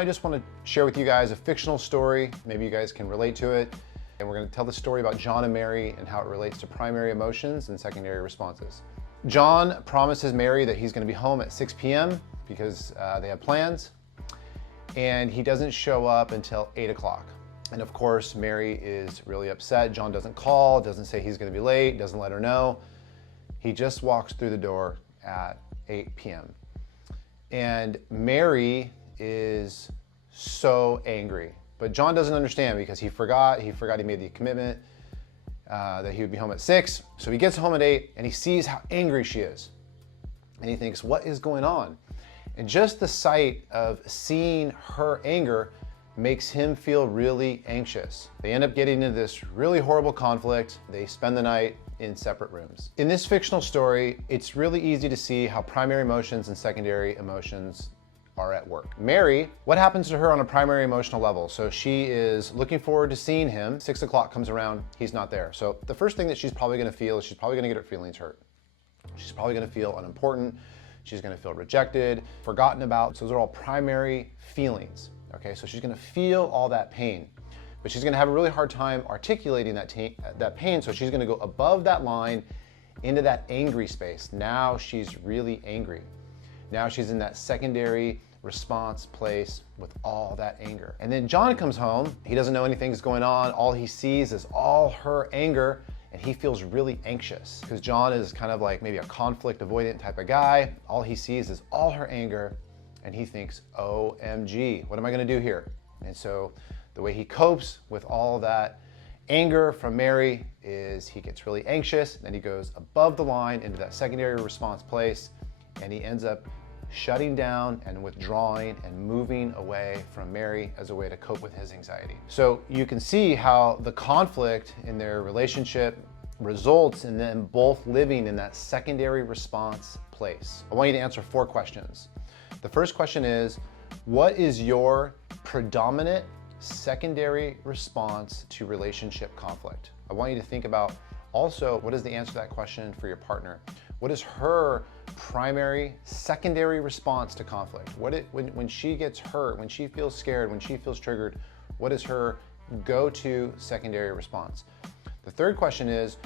I just want to share with you guys a fictional story. Maybe you guys can relate to it. And we're going to tell the story about John and Mary and how it relates to primary emotions and secondary responses. John promises Mary that he's going to be home at 6 p.m. because they have plans. And he doesn't show up until 8 o'clock. And of course, Mary is really upset. John doesn't call, doesn't say he's going to be late, doesn't let her know. He just walks through the door at 8 p.m. And Mary is so angry, but John doesn't understand because he forgot he made the commitment that he would be home at 6. So he gets home at 8 and he sees how angry she is. And he thinks, what is going on? And just the sight of seeing her anger makes him feel really anxious. They end up getting into this really horrible conflict. They spend the night in separate rooms. In this fictional story, it's really easy to see how primary emotions and secondary emotions are at work. Mary, what happens to her on a primary emotional level? So she is looking forward to seeing him. 6 o'clock comes around, he's not there. So the first thing that she's probably gonna feel is she's probably gonna get her feelings hurt. She's probably gonna feel unimportant. She's gonna feel rejected, forgotten about. So those are all primary feelings, okay? So she's gonna feel all that pain, but she's gonna have a really hard time articulating that pain. So she's gonna go above that line into that angry space. Now she's really angry. Now she's in that secondary response place with all that anger. And then John comes home. He doesn't know anything's going on. All he sees is all her anger, and he feels really anxious because John is kind of like maybe a conflict avoidant type of guy. All he sees is all her anger, and he thinks, OMG, what am I gonna do here? And so the way he copes with all that anger from Mary is he gets really anxious, then he goes above the line into that secondary response place, and he ends up shutting down and withdrawing and moving away from Mary as a way to cope with his anxiety. So you can see how the conflict in their relationship results in them both living in that secondary response place. I want you to answer 4 questions. The first question is, what is your predominant secondary response to relationship conflict? I want you to think about also, what is the answer to that question for your partner? What is her primary, secondary response to conflict? When she gets hurt, when she feels scared, when she feels triggered, what is her go-to secondary response? The third question is,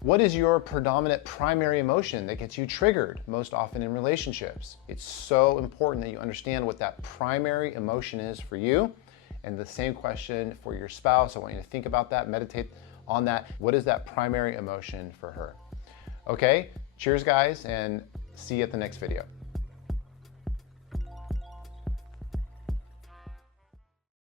what is your predominant primary emotion that gets you triggered most often in relationships? It's so important that you understand what that primary emotion is for you. And the same question for your spouse. I want you to think about that, meditate on that. What is that primary emotion for her? Okay, cheers guys, and see you at the next video.